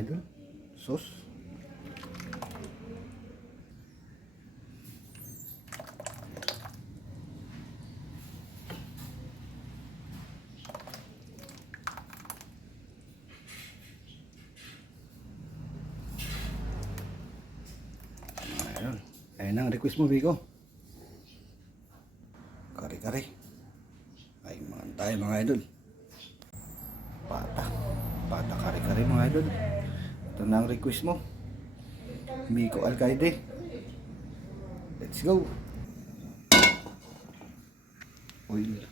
idol. Sauce. Ayun. Ayun ang request mo, Biko. Kare-kare. Ay, tayo mga idol. Pata. Pata kare-kare mga idol. Ito na ang request mo. Biko Alcaide. Let's go. Oil.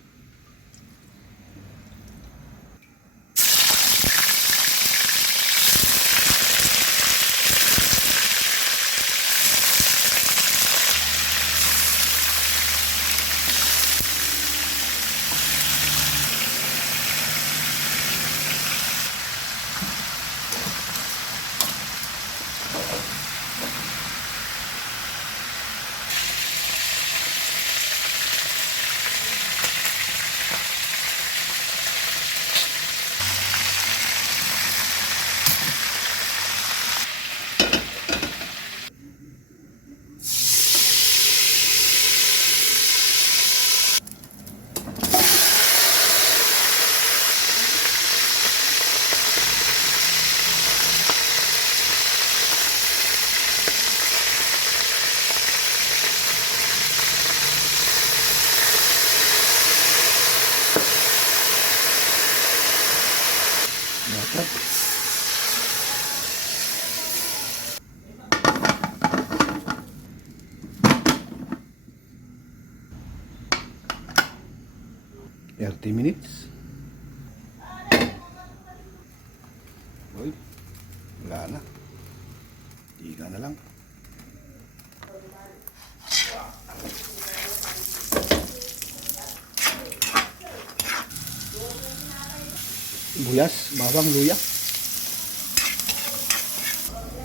Dapat. Thirty minutes. Uy, wala na. Tiga na lang. Buyas, bawang, luya.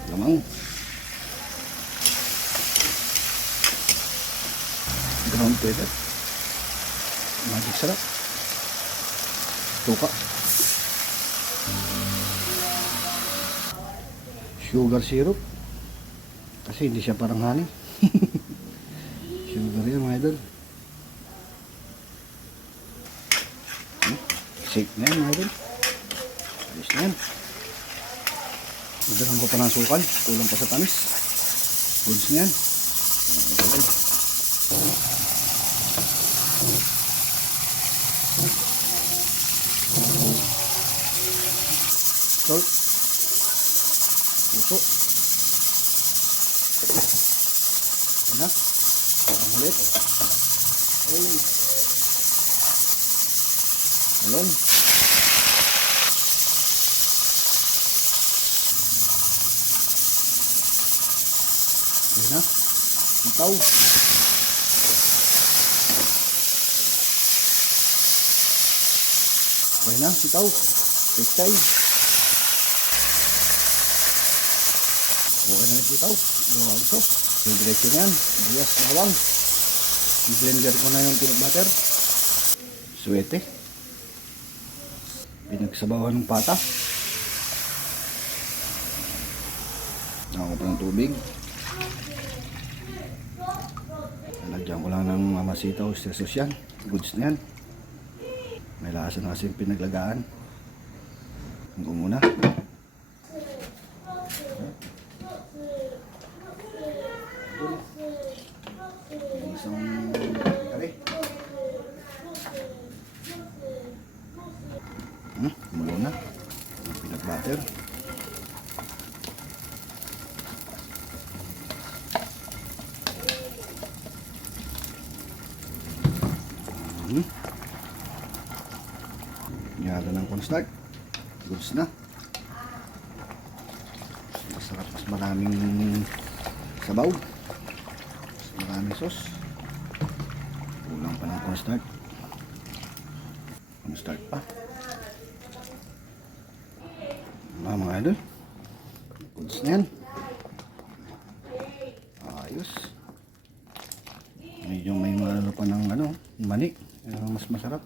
Lamang. Ground pepper. Magic sarap. Tuka. Sugar syrup. Kasi hindi siya parang honey. Sugar yan mga idol. Shake na yan mga idol. Ayos na yan. Magdagan ko pa ng sukal. Kulang pa sa tamis. Goods na yan. Salt. Puso. Yan na. Ang ulit. Ay. Alam. Yan na. Itaw. Yan na. Itaw. Pechay. Okay na yung itaw. Gawang sauce. Yung diretso na yan. Buyas, bawang. I-blender ko na yung peanut butter. Suwete. Pinagsabawan ng pata. Nakakot ng tubig. Lalagyan ko lang ng mamasita o stesos yan. Goods na yan. May lasa na kasi pinaglagaan. Hanggang muna. Isang kare. Mulo na. Peanut butter. Yara ng cornstarch. Goods na. Masarap, mas maraming sabaw. Mas maraming sauce. Kulang pa ng cornstarch. Cornstarch pa. Mga idol. Goods na yan. Ayos. Medyo may mga pa ng mani. Mas masarap.